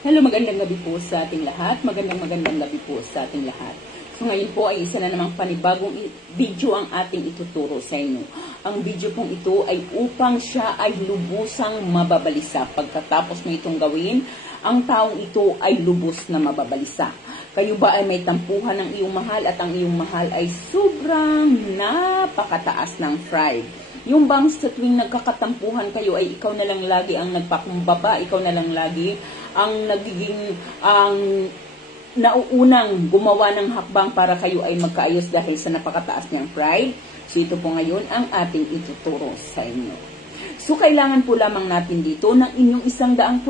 Hello, magandang gabi po sa ating lahat. Magandang gabi po sa ating lahat. So ngayon po ay isa na namang panibagong video ang ating ituturo sa inyo. Ang video pong ito ay upang siya ay lubusang mababalisa. Pagkatapos mo itong gawin, ang taong ito ay lubos na mababalisa. Kayo ba ay may tampuhan ng iyong mahal at ang iyong mahal ay sobrang napakataas ng pride? Yung bang sa tuwing nagkakatampuhan kayo ay ikaw na lang lagi ang nagpakumbaba, ikaw na lang lagi ang nagiging nauunang gumawa ng hakbang para kayo ay magkaayos dahil sa napakataas niyang pride. So ito po ngayon ang ating ituturo sa inyo. So kailangan po lamang natin dito ng inyong 100%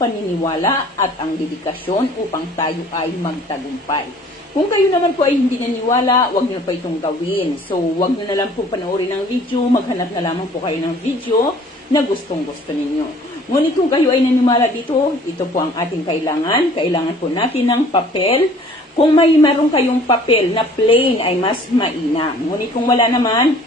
paniniwala at ang dedikasyon upang tayo ay magtagumpay. Kung kayo naman po ay hindi naniwala, huwag nyo pa itong gawin. So, huwag nyo na lang po panoorin ng video, maghanap na lamang po kayo ng video na gustong-gusto ninyo. Ngunit kung kayo ay naniwala dito, ito po ang ating kailangan. Kailangan po natin ng papel. Kung may meron kayong papel na plain ay mas mainam. Ngunit kung wala naman,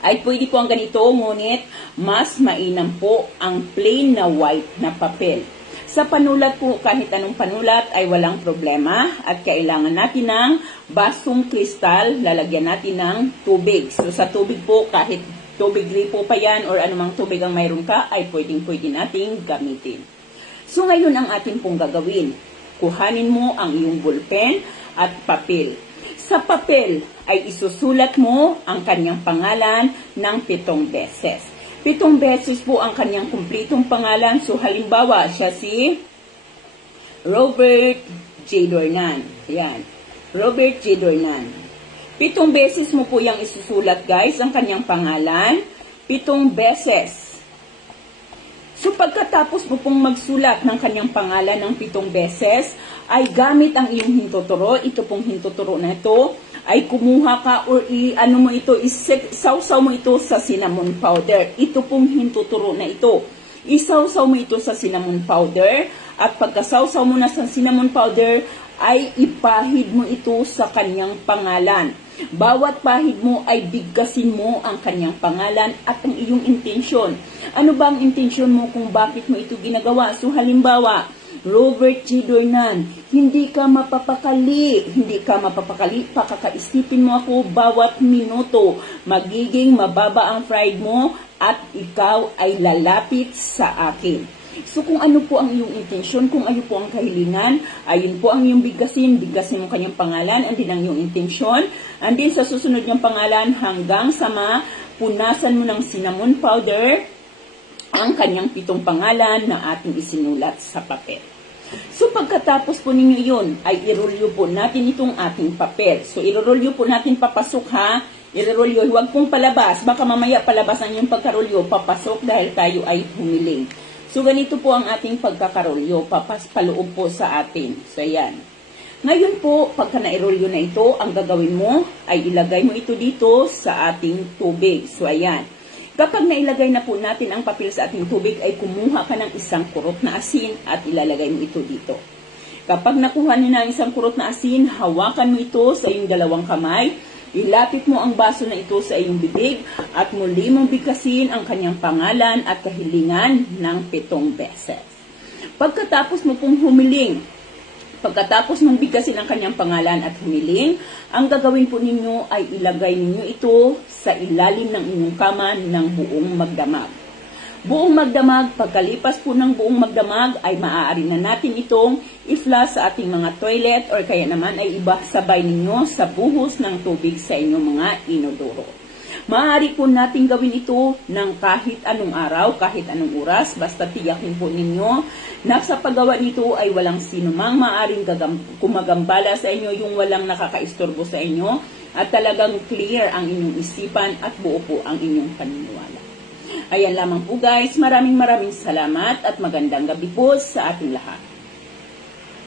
ay pwede po ang ganito, ngunit mas mainam po ang plain na white na papel. Sa panulat po, kahit anong panulat ay walang problema at kailangan natin ng basong kristal, lalagyan natin ng tubig. So sa tubig po, kahit tubig gripo pa yan or anumang tubig ang mayroon ka, ay pwedeng-pwede nating gamitin. So ngayon ang atin pong gagawin. Kuhanin mo ang iyong ballpen at papel. Sa papel ay isusulat mo ang kanyang pangalan ng 7 beses. 7 beses po ang kanyang kumpletong pangalan. So, halimbawa, siya si Robert J. Dornan. Yan. Robert J. Dornan. 7 beses mo po yung isusulat, guys, ang kanyang pangalan. 7 beses. So, pagkatapos mo pong magsulat ng kanyang pangalan ng 7 beses, ay gamit ang iyong hintuturo. Ito pong hintuturo na ito ay kumuha ka or ano mo ito, isawsaw mo ito sa cinnamon powder. Ito pong hintuturo na ito. Isawsaw mo ito sa cinnamon powder at pagkasawsaw mo na sa cinnamon powder ay ipahid mo ito sa kanyang pangalan. Bawat pahid mo ay bigkasin mo ang kanyang pangalan at ang iyong intensyon. Ano ba ang intensyon mo kung bakit mo ito ginagawa? So halimbawa, Robert J. Dornan, hindi ka mapapakali, pakakaisipin mo ako bawat minuto, magiging mababa ang pride mo at ikaw ay lalapit sa akin. So kung ano po ang iyong intensyon, kung ano po ang kahilingan, ayun po ang iyong bigkasin mo kanyang pangalan, and din ang iyong intensyon, and din sa susunod niyang pangalan hanggang sa mapunasan mo ng cinnamon powder, ang kanyang 7 pangalan na ating isinulat sa papel. So pagkatapos po ninyo yun, ay irolyo po natin itong ating papel. So irolyo po natin papasok ha, irolyo, huwag pong palabas, baka mamaya palabasan yung pagkarolyo, papasok dahil tayo ay humiling. So ganito po ang ating pagkakarolyo, paloob po sa atin. So ayan. Ngayon po, pagka nairolyo na ito, ang gagawin mo ay ilagay mo ito dito sa ating tubig. So ayan. Kapag nailagay na po natin ang papel sa ating tubig, ay kumuha ka ng 1 kurot na asin at ilalagay mo ito dito. Kapag nakuha niyo na ang 1 kurot na asin, hawakan mo ito sa iyong 2 kamay, ilapit mo ang baso na ito sa iyong bibig at muli mong bigkasin ang kanyang pangalan at kahilingan ng 7 beses. Pagkatapos mo pong humiling, pagkatapos mong bigkasin ang kanyang pangalan at humiling, ang gagawin po ninyo ay ilagay ninyo ito sa ilalim ng inyong kama ng buong magdamag. Buong magdamag, pagkalipas po ng buong magdamag, ay maaari na natin itong i-flush sa ating mga toilet or kaya naman ay ibasabay ninyo sa buhos ng tubig sa inyong mga inodoro. Maaari po natin gawin ito ng kahit anong araw, kahit anong oras, basta tiyakin po ninyo na sa paggawa nito ay walang sinumang maaaring kumagambala sa inyo, yung walang nakakaistorbo sa inyo, at talagang clear ang inyong isipan at buo po ang inyong paniniwala. Ayan lamang po guys, maraming salamat at magandang gabi po sa ating lahat.